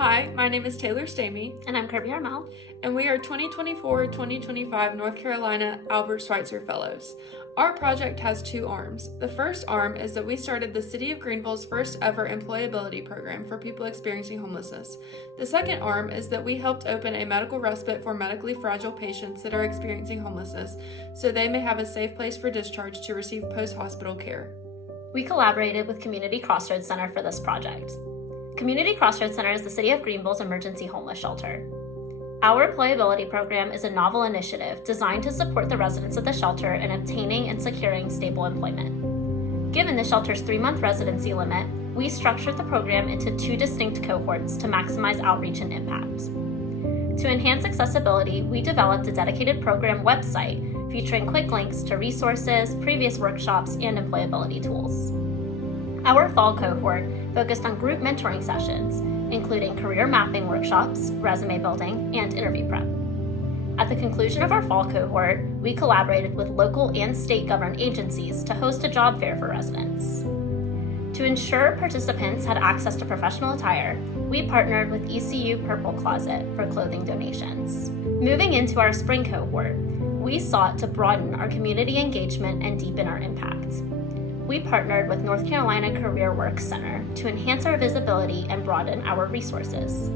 Hi, my name is Taylor Stamey. And I'm Armel. And we are 2024-2025 North Carolina Albert Schweitzer Fellows. Our project has two arms. The first arm is that we started the City of Greenville's first ever employability program for people experiencing homelessness. The second arm is that we helped open a medical respite for medically fragile patients that are experiencing homelessness so they may have a safe place for discharge to receive post-hospital care. We collaborated with Community Crossroads Center for this project. Community Crossroads Center is the City of Greenville's emergency homeless shelter. Our employability program is a novel initiative designed to support the residents of the shelter in obtaining and securing stable employment. Given the shelter's 3-month residency limit, we structured the program into 2 distinct cohorts to maximize outreach and impact. To enhance accessibility, we developed a dedicated program website featuring quick links to resources, previous workshops, and employability tools. Our fall cohort focused on group mentoring sessions, including career mapping workshops, resume building, and interview prep. At the conclusion of our fall cohort, we collaborated with local and state-governed agencies to host a job fair for residents. To ensure participants had access to professional attire, we partnered with ECU Purple Closet for clothing donations. Moving into our spring cohort, we sought to broaden our community engagement and deepen our impact. We partnered with North Carolina Career-readiness Center to enhance our visibility and broaden our resources.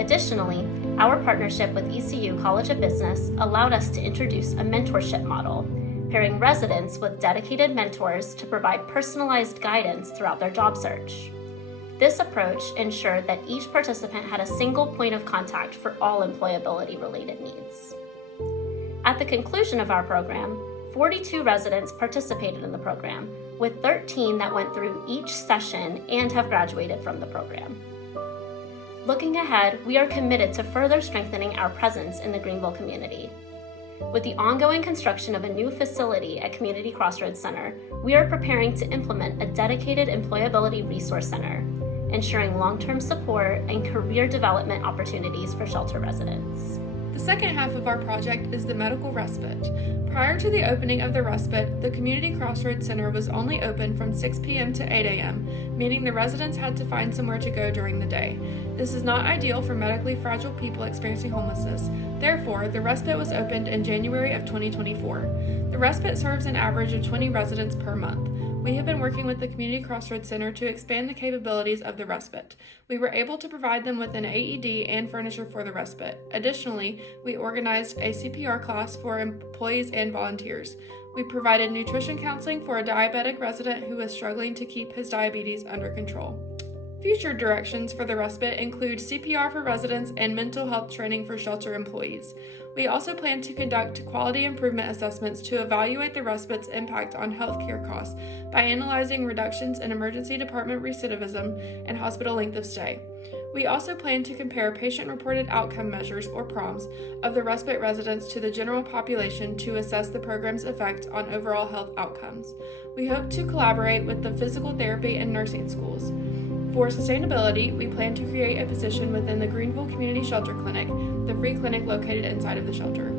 Additionally, our partnership with ECU College of Business allowed us to introduce a mentorship model, pairing residents with dedicated mentors to provide personalized guidance throughout their job search. This approach ensured that each participant had a single point of contact for all employability-related needs. At the conclusion of our program, 42 residents participated in the program, with 13 that went through each session and have graduated from the program. Looking ahead, we are committed to further strengthening our presence in the Greenville community. With the ongoing construction of a new facility at Community Crossroads Center, we are preparing to implement a dedicated employability resource center, ensuring long-term support and career development opportunities for shelter residents. The second half of our project is the medical respite. Prior to the opening of the respite, the Community Crossroads Center was only open from 6 p.m. to 8 a.m., meaning the residents had to find somewhere to go during the day. This is not ideal for medically fragile people experiencing homelessness. Therefore, the respite was opened in January of 2024. The respite serves an average of 20 residents per month. We have been working with the Community Crossroads Center to expand the capabilities of the respite. We were able to provide them with an AED and furniture for the respite. Additionally, we organized a CPR class for employees and volunteers. We provided nutrition counseling for a diabetic resident who was struggling to keep his diabetes under control. Future directions for the respite include CPR for residents and mental health training for shelter employees. We also plan to conduct quality improvement assessments to evaluate the respite's impact on healthcare costs by analyzing reductions in emergency department recidivism and hospital length of stay. We also plan to compare patient-reported outcome measures, or PROMs, of the respite residents to the general population to assess the program's effect on overall health outcomes. We hope to collaborate with the physical therapy and nursing schools. For sustainability, we plan to create a position within the Greenville Community Shelter Clinic, the free clinic located inside of the shelter.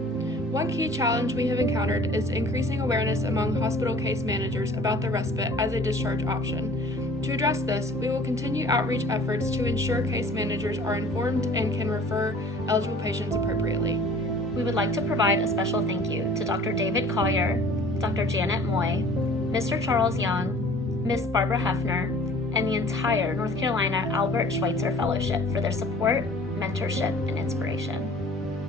One key challenge we have encountered is increasing awareness among hospital case managers about the respite as a discharge option. To address this, we will continue outreach efforts to ensure case managers are informed and can refer eligible patients appropriately. We would like to provide a special thank you to Dr. David Collier, Dr. Janet Moy, Mr. Charles Young, Ms. Barbara Hefner, and the entire North Carolina Albert Schweitzer Fellowship for their support, mentorship, and inspiration.